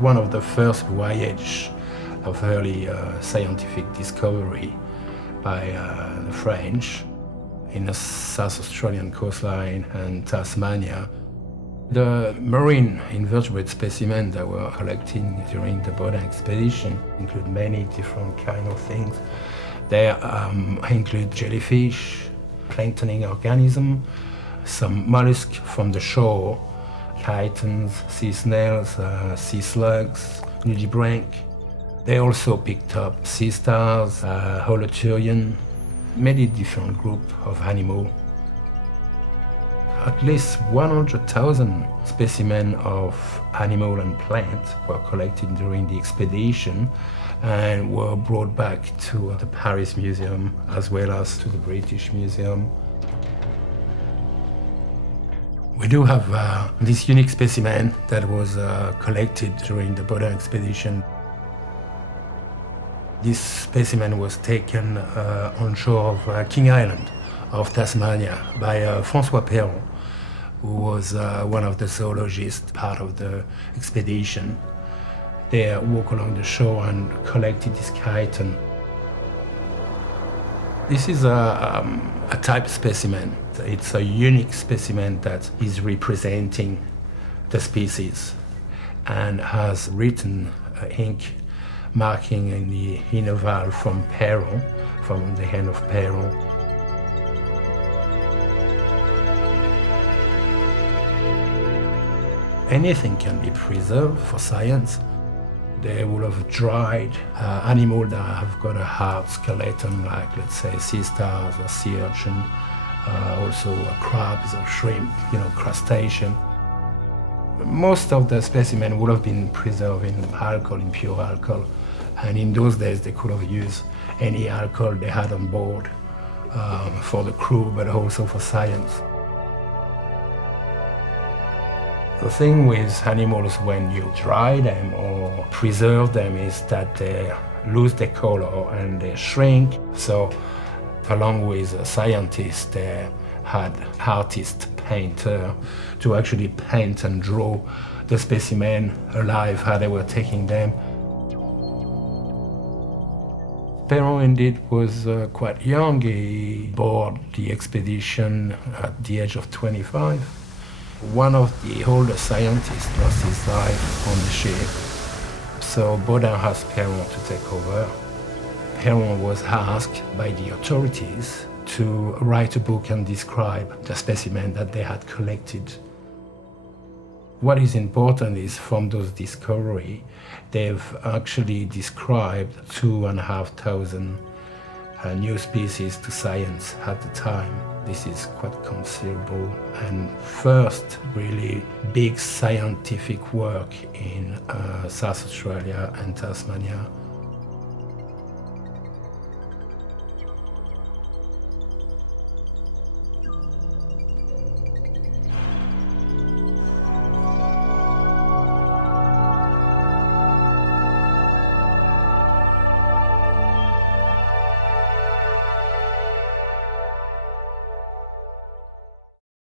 one of the first voyage of early scientific discovery by the French in the South Australian coastline and Tasmania. The marine invertebrate specimens that were collected during the Baudin expedition include many different kinds of things. They include jellyfish, planktonic organisms, some mollusks from the shore, chitons, sea snails, sea slugs, nudibranch. They also picked up sea stars, holoturian, many different groups of animals. At least 100,000 specimens of animal and plant were collected during the expedition and were brought back to the Paris Museum as well as to the British Museum. We do have this unique specimen that was collected during the Baudin expedition. This specimen was taken on shore of King Island of Tasmania by François Perron, who was one of the zoologists, part of the expedition. They walked along the shore and collected this chiton. This is a type specimen. It's a unique specimen that is representing the species and has written ink marking in the inner valve from Perron, from the hand of Perron. Anything can be preserved for science. They will have dried animals that have got a hard skeleton, like let's say sea stars or sea urchin, also crabs or shrimp, crustacean. Most of the specimens would have been preserved in alcohol, in pure alcohol, and in those days they could have used any alcohol they had on board for the crew, but also for science. The thing with animals when you dry them or preserve them is that they lose their color and they shrink. So along with scientists, they had artists, painter, to actually paint and draw the specimen alive how they were taking them. Perron indeed was quite young. He boarded the expedition at the age of 25. One of the older scientists lost his life on the ship, so Baudin asked Perron to take over. Perron was asked by the authorities to write a book and describe the specimen that they had collected. What is important is from those discoveries, they've actually described 2,500 new species to science at the time. This is quite considerable and first really big scientific work in South Australia and Tasmania.